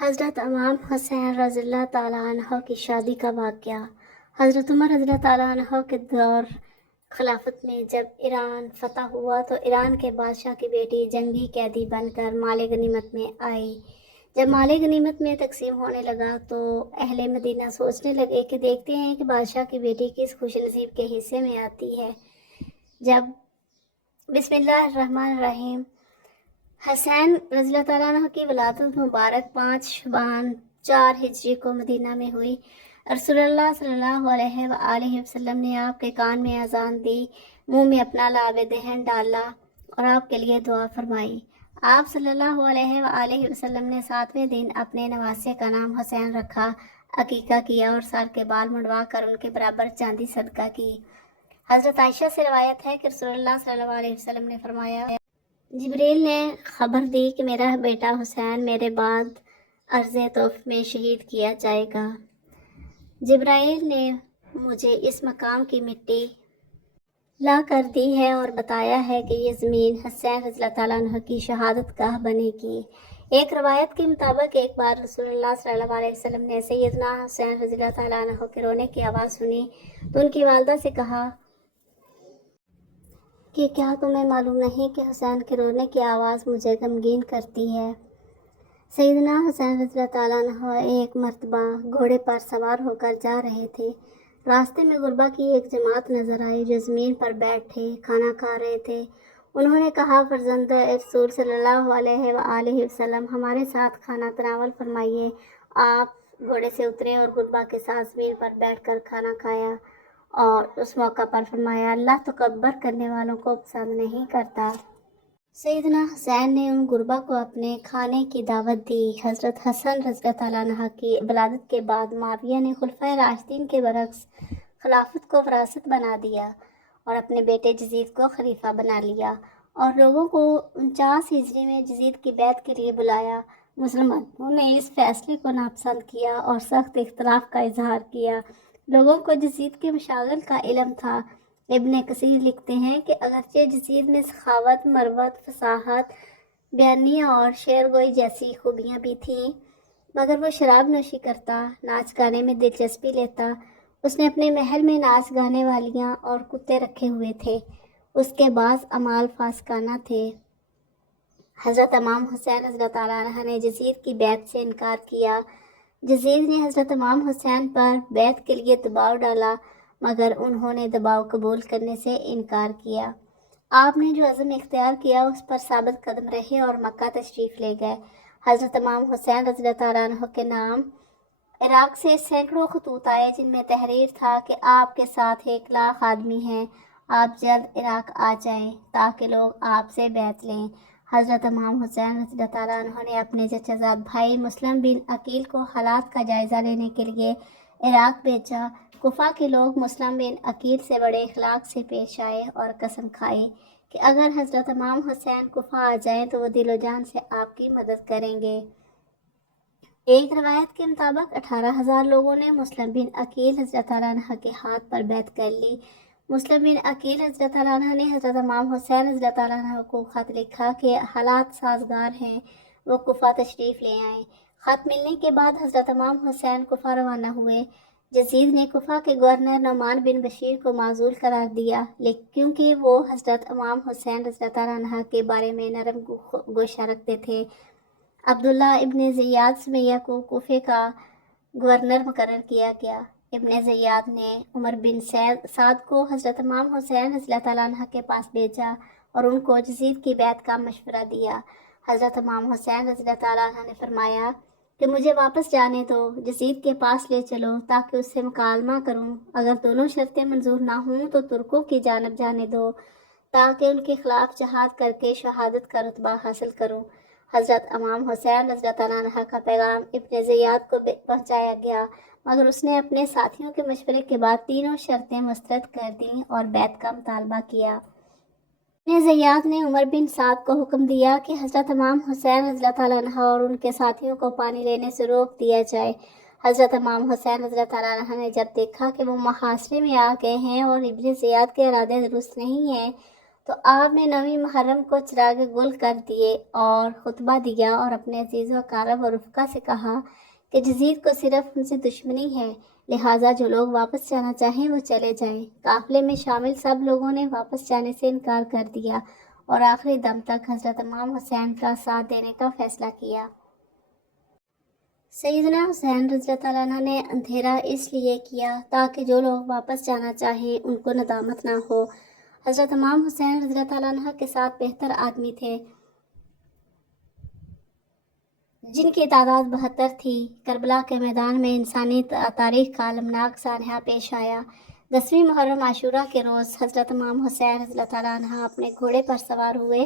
حضرت امام حسین رضی اللہ تعالیٰ عنہ کی شادی کا واقعہ۔ حضرت عمر رضی اللہ تعالیٰ عنہ کے دور خلافت میں جب ایران فتح ہوا تو ایران کے بادشاہ کی بیٹی جنگی قیدی بن کر مال غنیمت میں آئی۔ جب مال غنیمت میں تقسیم ہونے لگا تو اہل مدینہ سوچنے لگے کہ دیکھتے ہیں کہ بادشاہ کی بیٹی کس خوش نصیب کے حصے میں آتی ہے۔ جب بسم اللہ الرحمن الرحیم حسین رضی اللہ تعالیٰ عنہ کی ولادت مبارک 5 شعبان 4 ہجری کو مدینہ میں ہوئی۔ رسول اللہ صلی اللہ علیہ وآلہ وسلم نے آپ کے کان میں اذان دی، منہ میں اپنا لعاب دہن ڈالا اور آپ کے لیے دعا فرمائی۔ آپ صلی اللہ علیہ وآلہ وسلم نے 7ویں دن اپنے نواسے کا نام حسین رکھا، عقیقہ کیا اور سر کے بال منڈوا کر ان کے برابر چاندی صدقہ کی۔ حضرت عائشہ سے روایت ہے کہ رسول اللہ صلی اللہ علیہ وسلم نے فرمایا، جبریل نے خبر دی کہ میرا بیٹا حسین میرے بعد عرض طوف میں شہید کیا جائے گا۔ جبرائیل نے مجھے اس مقام کی مٹی لا کر دی ہے اور بتایا ہے کہ یہ زمین حسین رضی اللہ تعالیٰ عنہ کی شہادت گاہ بنے گی۔ ایک روایت کے مطابق ایک بار رسول اللہ صلی اللہ علیہ وسلم نے سیدنا حسین رضی اللہ تعالیٰ عنہ کے رونے کی آواز سنی تو ان کی والدہ سے کہا کہ کیا تمہیں معلوم نہیں کہ حسین کے رونے کی آواز مجھے غمگین کرتی ہے؟ سیدنا حسین رضی اللہ تعالیٰ عنہ ایک مرتبہ گھوڑے پر سوار ہو کر جا رہے تھے۔ راستے میں غربا کی ایک جماعت نظر آئی جو زمین پر بیٹھے کھانا کھا رہے تھے۔ انہوں نے کہا، فرزند رسول صلی اللہ علیہ وآلہ وسلم، ہمارے ساتھ کھانا تناول فرمائیے۔ آپ گھوڑے سے اترے اور غربا کے ساتھ زمین پر بیٹھ کر کھانا کھایا اور اس موقع پر فرمایا، اللہ تکبر کرنے والوں کو پسند نہیں کرتا۔ سیدنا حسین نے ان غربا کو اپنے کھانے کی دعوت دی۔ حضرت حسن رضی اللہ تعالیٰ عنہ کی ولادت کے بعد معاویہ نے خلفائے راشدین کے برعکس خلافت کو وراثت بنا دیا اور اپنے بیٹے یزید کو خلیفہ بنا لیا اور لوگوں کو 49 ہجری میں یزید کی بیعت کے لیے بلایا۔ مسلمانوں نے اس فیصلے کو ناپسند کیا اور سخت اختلاف کا اظہار کیا۔ لوگوں کو یزید کے مشاغل کا علم تھا۔ ابن کثیر لکھتے ہیں کہ اگرچہ یزید میں سخاوت، مروت، فصاحت، بیانیہ اور شعر گوئی جیسی خوبیاں بھی تھیں، مگر وہ شراب نوشی کرتا، ناچ گانے میں دلچسپی لیتا۔ اس نے اپنے محل میں ناچ گانے والیاں اور کتے رکھے ہوئے تھے۔ اس کے بعض اعمال فاسقانہ تھے۔ حضرت امام حسین رضی اللہ تعالیٰ عنہ نے یزید کی بیعت سے انکار کیا۔ یزید نے حضرت امام حسین پر بیعت کے لیے دباؤ ڈالا مگر انہوں نے دباؤ قبول کرنے سے انکار کیا۔ آپ نے جو عزم اختیار کیا اس پر ثابت قدم رہے اور مکہ تشریف لے گئے۔ حضرت امام حسین رضی اللہ تعالیٰ عنہ کے نام عراق سے سینکڑوں خطوط آئے جن میں تحریر تھا کہ آپ کے ساتھ 1,00,000 آدمی ہیں، آپ جلد عراق آ جائیں تاکہ لوگ آپ سے بیعت لیں۔ حضرت امام حسین رضی اللہ تعالیٰ عنہ نے اپنے چچا زاد بھائی مسلم بن عقیل کو حالات کا جائزہ لینے کے لیے عراق بھیجا۔ کوفہ کے لوگ مسلم بن عقیل سے بڑے اخلاق سے پیش آئے اور قسم کھائی کہ اگر حضرت امام حسین کوفہ آ جائیں تو وہ دل و جان سے آپ کی مدد کریں گے۔ ایک روایت کے مطابق 18,000 لوگوں نے مسلم بن عقیل رضی اللہ تعالیٰ عنہ کے ہاتھ پر بیعت کر لی۔ مسلم بن عقیل رضی اللہ تعالیٰ عنہ نے حضرت امام حسین رضی اللہ تعالیٰ عنہ کو خط لکھا کہ حالات سازگار ہیں، وہ کوفہ تشریف لے آئیں۔ خط ملنے کے بعد حضرت امام حسین کوفہ روانہ ہوئے۔ یزید نے کوفہ کے گورنر نعمان بن بشیر کو معزول قرار دیا کیونکہ وہ حضرت امام حسین رضی اللہ تعالیٰ عنہ کے بارے میں نرم گوشہ رکھتے تھے۔ عبداللہ ابن زیاد سمیہ کو کوفے کا گورنر مقرر کیا گیا۔ ابن زیاد نے عمر بن سعد کو حضرت امام حسین رضی اللہ تعالیٰ عنہ کے پاس بھیجا اور ان کو یزید کی بیعت کا مشورہ دیا۔ حضرت امام حسین رضی اللہ تعالیٰ عنہ نے فرمایا کہ مجھے واپس جانے دو، یزید کے پاس لے چلو تاکہ اس سے مکالمہ کروں، اگر دونوں شرطیں منظور نہ ہوں تو ترکوں کی جانب جانے دو تاکہ ان کے خلاف جہاد کر کے شہادت کا رتبہ حاصل کروں۔ حضرت امام حسین رضی اللہ تعالیٰ عنہ کا پیغام ابن زیاد کو پہنچایا گیا مگر اس نے اپنے ساتھیوں کے مشورے کے بعد تینوں شرطیں مسترد کر دیں اور بیعت کا مطالبہ کیا۔ ابن زیاد نے عمر بن سعد کو حکم دیا کہ حضرت امام حسین رضی اللہ تعالیٰ عنہ اور ان کے ساتھیوں کو پانی لینے سے روک دیا جائے۔ حضرت امام حسین رضی اللہ تعالیٰ عنہ نے جب دیکھا کہ وہ محاصرے میں آ گئے ہیں اور ابن زیاد کے ارادے درست نہیں ہیں تو آپ نے 9 محرم کو چراغ گل کر دیے اور خطبہ دیا اور اپنے عزیز و اقارب اور رفقا سے کہا کہ جزید کو صرف ان سے دشمنی ہے، لہٰذا جو لوگ واپس جانا چاہیں وہ چلے جائیں۔ قافلے میں شامل سب لوگوں نے واپس جانے سے انکار کر دیا اور آخری دم تک حضرت امام حسین کا ساتھ دینے کا فیصلہ کیا۔ سیدنا حسین رضی اللہ عنہ نے اندھیرا اس لیے کیا تاکہ جو لوگ واپس جانا چاہیں ان کو ندامت نہ ہو۔ حضرت امام حسین رضی اللہ عنہ کے ساتھ بہتر آدمی تھے جن کی تعداد 72 تھی۔ کربلا کے میدان میں انسانی تاریخ کا المناک سانحہ پیش آیا۔ 10ویں محرم عاشورہ کے روز حضرت امام حسین رضی اللہ عنہ اپنے گھوڑے پر سوار ہوئے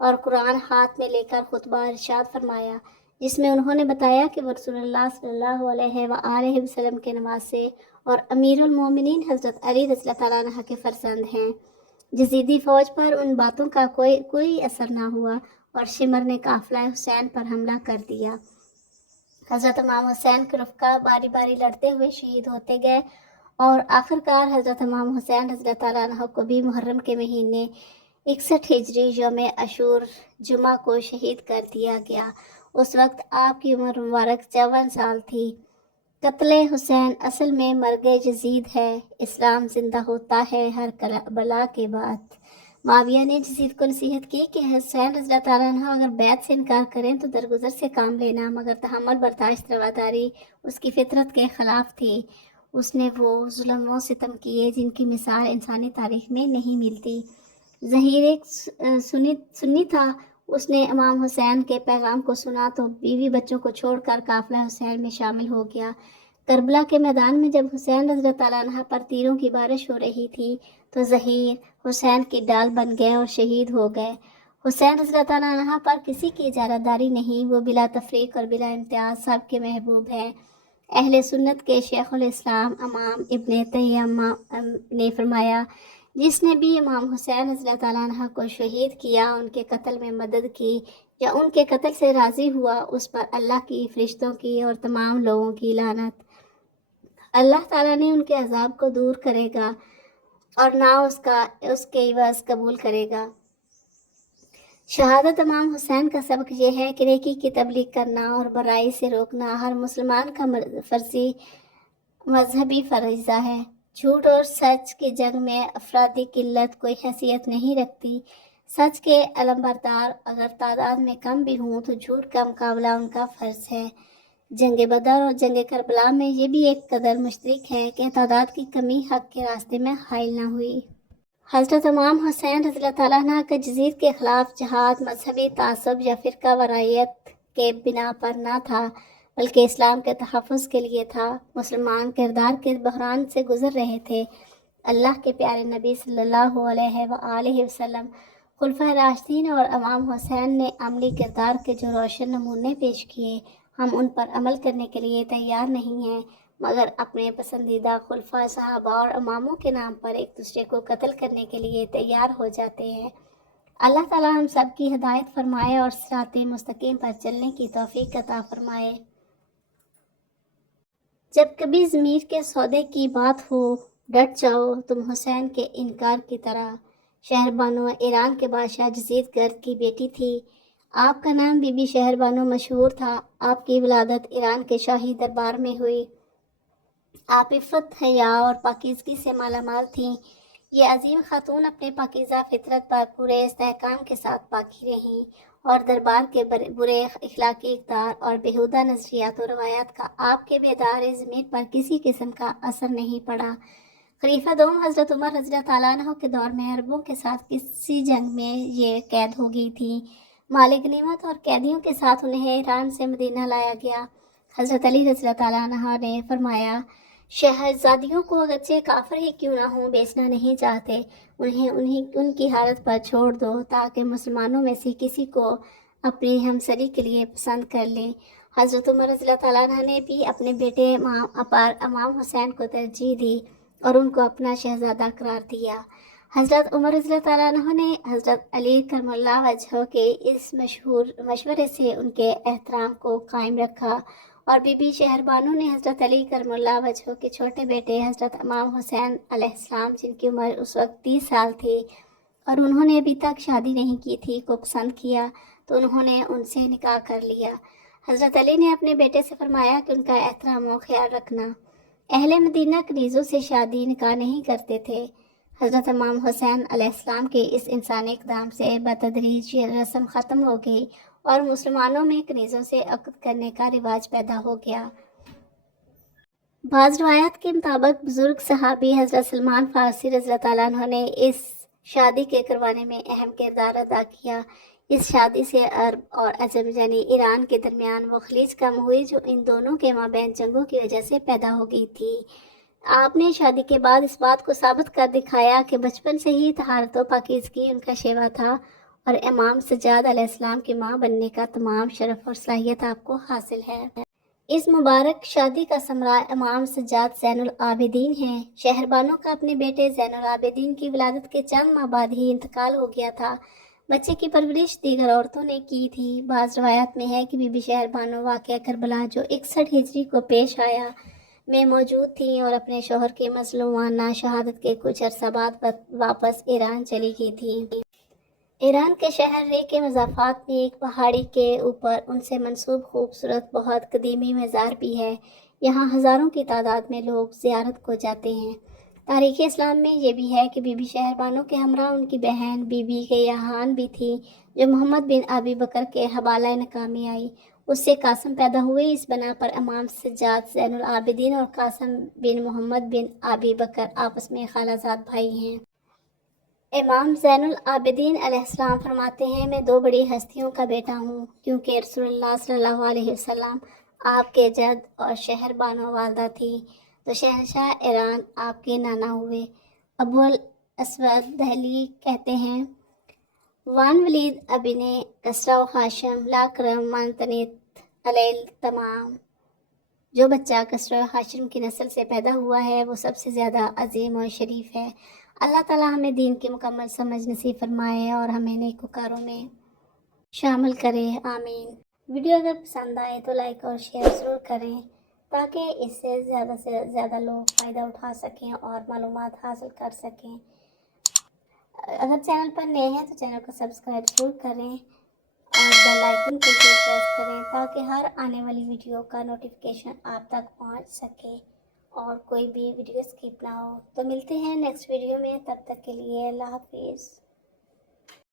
اور قرآن ہاتھ میں لے کر خطبہ ارشاد فرمایا، جس میں انہوں نے بتایا کہ وہ رسول اللہ صلی اللہ علیہ وآلہ وسلم کے نواسے اور امیر المومنین حضرت علی رضی اللہ عنہ کے فرزند ہیں۔ یزیدی فوج پر ان باتوں کا کوئی اثر نہ ہوا اور شمر نے قافلہ حسین پر حملہ کر دیا۔ حضرت امام حسین کے رفقا باری باری لڑتے ہوئے شہید ہوتے گئے اور آخرکار حضرت امام حسین رضی اللہ عنہ کو بھی محرم کے مہینے 61 ہجری یوم عاشور جمعہ کو شہید کر دیا گیا۔ اس وقت آپ کی عمر مبارک 54 سال تھی۔ قتل حسین اصل میں مرگ یزید ہے۔ اسلام زندہ ہوتا ہے ہر بلا کے بعد۔ معاویہ نے یزید کو نصیحت کی کہ حسین رضی اللہ عنہ اگر بیعت سے انکار کریں تو درگزر سے کام لینا، مگر تحمل برداشت رواداری اس کی فطرت کے خلاف تھی۔ اس نے وہ ظلم و ستم کیے جن کی مثال انسانی تاریخ میں نہیں ملتی۔ ظہیر ایک سنی تھا، اس نے امام حسین کے پیغام کو سنا تو بیوی بچوں کو چھوڑ کر قافلہ حسین میں شامل ہو گیا۔ کربلا کے میدان میں جب حسین رضی اللہ عنہ پر تیروں کی بارش ہو رہی تھی تو ظہیر حسین کی ڈال بن گئے اور شہید ہو گئے۔ حسین رضی اللہ عنہ پر کسی کی اجارہ داری نہیں، وہ بلا تفریق اور بلا امتیاز سب کے محبوب ہیں۔ اہل سنت کے شیخ الاسلام امام ابن تیمیہ نے فرمایا، جس نے بھی امام حسین رضی اللہ عنہ کو شہید کیا، ان کے قتل میں مدد کی یا ان کے قتل سے راضی ہوا، اس پر اللہ کی، فرشتوں کی اور تمام لوگوں کی لعنت۔ اللہ تعالیٰ نے ان کے عذاب کو دور کرے گا اور نہ اس کے عوض قبول کرے گا۔ شہادت امام حسین کا سبق یہ ہے کہ نیکی کی تبلیغ کرنا اور برائی سے روکنا ہر مسلمان کا فرضی مذہبی فریضہ ہے۔ جھوٹ اور سچ کی جنگ میں افرادی قلت کوئی حیثیت نہیں رکھتی۔ سچ کے علمبردار اگر تعداد میں کم بھی ہوں تو جھوٹ کا مقابلہ ان کا فرض ہے۔ جنگ بدر اور جنگ کربلا میں یہ بھی ایک قدر مشترک ہے کہ تعداد کی کمی حق کے راستے میں حائل نہ ہوئی۔ حضرت امام حسین رضی اللہ عنہ کا یزید کے خلاف جہاد مذہبی تعصب یا فرقہ وارائیت کے بنا پر نہ تھا، بلکہ اسلام کے تحفظ کے لیے تھا۔ مسلمان کردار کے بحران سے گزر رہے تھے۔ اللہ کے پیارے نبی صلی اللہ علیہ وآلہ وسلم، خلفائے راشدین اور امام حسین نے عملی کردار کے جو روشن نمونے پیش کیے، ہم ان پر عمل کرنے کے لیے تیار نہیں ہیں، مگر اپنے پسندیدہ خلفاء، صحابہ اور اماموں کے نام پر ایک دوسرے کو قتل کرنے کے لیے تیار ہو جاتے ہیں۔ اللہ تعالیٰ ہم سب کی ہدایت فرمائے اور صراط مستقیم پر چلنے کی توفیق عطا فرمائے۔ جب کبھی ضمیر کے سودے کی بات ہو، ڈٹ جاؤ تم حسین کے انکار کی طرح۔ شہربانو ایران کے بادشاہ یزید گرد کی بیٹی تھی۔ آپ کا نام بی بی شہربانو مشہور تھا۔ آپ کی ولادت ایران کے شاہی دربار میں ہوئی۔ آپ عفت، حیا اور پاکیزگی سے مالا مال تھیں۔ یہ عظیم خاتون اپنے پاکیزہ فطرت پر پورے استحکام کے ساتھ باقی رہیں اور دربار کے برے اخلاقی اقدار اور بیہودہ نظریات و روایات کا آپ کے بیدار ضمیر پر کسی قسم کا اثر نہیں پڑا۔ خلیفہ دوم حضرت عمر رضی اللہ عنہ کے دور میں عربوں کے ساتھ کسی جنگ میں یہ قید ہو گئی تھی۔ مال غنیمت اور قیدیوں کے ساتھ انہیں ایران سے مدینہ لایا گیا۔ حضرت علی رضی اللہ عنہ نے فرمایا، شہزادیوں کو اگرچہ کافر ہی کیوں نہ ہوں بیچنا نہیں چاہتے، انہیں ان کی حالت پر چھوڑ دو تاکہ مسلمانوں میں سے کسی کو اپنی ہمسری کے لیے پسند کر لیں۔ حضرت عمر رضی اللہ عنہ نے بھی اپنے بیٹے امام حسین کو ترجیح دی اور ان کو اپنا شہزادہ قرار دیا۔ حضرت عمر رضی اللہ عنہ نے حضرت علی کرم اللہ وجہہ کے اس مشورے سے ان کے احترام کو قائم رکھا اور بی بی شہربانو نے حضرت علی کرم اللہ وجہہ کے چھوٹے بیٹے حضرت امام حسین علیہ السلام، جن کی عمر اس وقت 30 سال تھی، اور انہوں نے ابھی تک شادی نہیں کی تھی کو پسند کیا تو انہوں نے ان سے نکاح کر لیا۔ حضرت علی نے اپنے بیٹے سے فرمایا کہ ان کا احترام و خیال رکھنا۔ اہل مدینہ کنیزوں سے شادی نکاح نہیں کرتے تھے۔ حضرت امام حسین علیہ السلام کے اس انسانی اقدام سے بتدریج یہ رسم ختم ہو گئی اور مسلمانوں میں کنیزوں سے عقد کرنے کا رواج پیدا ہو گیا۔ بعض روایات کے مطابق بزرگ صحابی حضرت سلمان فارسی رضی اللہ تعالیٰ عنہ نے اس شادی کے کروانے میں اہم کردار ادا کیا۔ اس شادی سے عرب اور عجم یعنی ایران کے درمیان وہ خلیج کم ہوئی جو ان دونوں کے مابین جنگوں کی وجہ سے پیدا ہو گئی تھی۔ آپ نے شادی کے بعد اس بات کو ثابت کر دکھایا کہ بچپن سے ہی طہارت و پاکیزگی ان کا شیوا تھا اور امام سجاد علیہ السلام کی ماں بننے کا تمام شرف اور صلاحیت آپ کو حاصل ہے۔ اس مبارک شادی کا ثمرہ امام سجاد زین العابدین ہیں۔ شہربانوں کا اپنے بیٹے زین العابدین کی ولادت کے چند ماہ بعد ہی انتقال ہو گیا تھا۔ بچے کی پرورش دیگر عورتوں نے کی تھی۔ بعض روایات میں ہے کہ بی بی شہربانو واقعہ کربلا جو 61 ہجری کو پیش آیا میں موجود تھیں اور اپنے شوہر کی مظلومانہ شہادت کے کچھ عرصہ بعد واپس ایران چلی گئی تھیں۔ ایران کے شہر رے کے مضافات میں ایک پہاڑی کے اوپر ان سے منسوب خوبصورت بہت قدیمی مزار بھی ہے۔ یہاں ہزاروں کی تعداد میں لوگ زیارت کو جاتے ہیں۔ تاریخ اسلام میں یہ بھی ہے کہ بی بی شہربانو کے ہمراہ ان کی بہن بی بی ریحان بھی تھی جو محمد بن ابی بکر کے حوالہ نکاح میں آئی۔ اس سے قاسم پیدا ہوئے۔ اس بنا پر امام سجاد زین العابدین اور قاسم بن محمد بن ابی بکر آپس میں خالہ زاد بھائی ہیں۔ امام زین العابدین علیہ السلام فرماتے ہیں میں دو بڑی ہستیوں کا بیٹا ہوں کیونکہ رسول اللہ صلی اللہ علیہ وسلم آپ کے جد اور شہر بانو والدہ تھی تو شہنشاہ ایران آپ کے نانا ہوئے۔ ابو الاسود دہلی کہتے ہیں وان ولید ابن کسرا و ہاشم لا کرم منتنت علیہ تمام، جو بچہ کسرا و ہاشم کی نسل سے پیدا ہوا ہے وہ سب سے زیادہ عظیم و شریف ہے۔ اللہ تعالیٰ ہمیں دین کی مکمل سمجھ نصیب فرمائے اور ہمیں نیکوکاروں میں شامل کرے، آمین۔ ویڈیو اگر پسند آئے تو لائک اور شیئر ضرور کریں تاکہ اس سے زیادہ لوگ فائدہ اٹھا سکیں اور معلومات حاصل کر سکیں۔ اگر چینل پر نئے ہیں تو چینل کو سبسکرائب ضرور کریں اور بیل آئیکن کو بھی پریس کریں تاکہ ہر آنے والی ویڈیو کا نوٹیفیکیشن آپ تک پہنچ سکے اور کوئی بھی ویڈیو اسکپ نہ ہو۔ تو ملتے ہیں نیکسٹ ویڈیو میں، تب تک کے لیے اللہ حافظ۔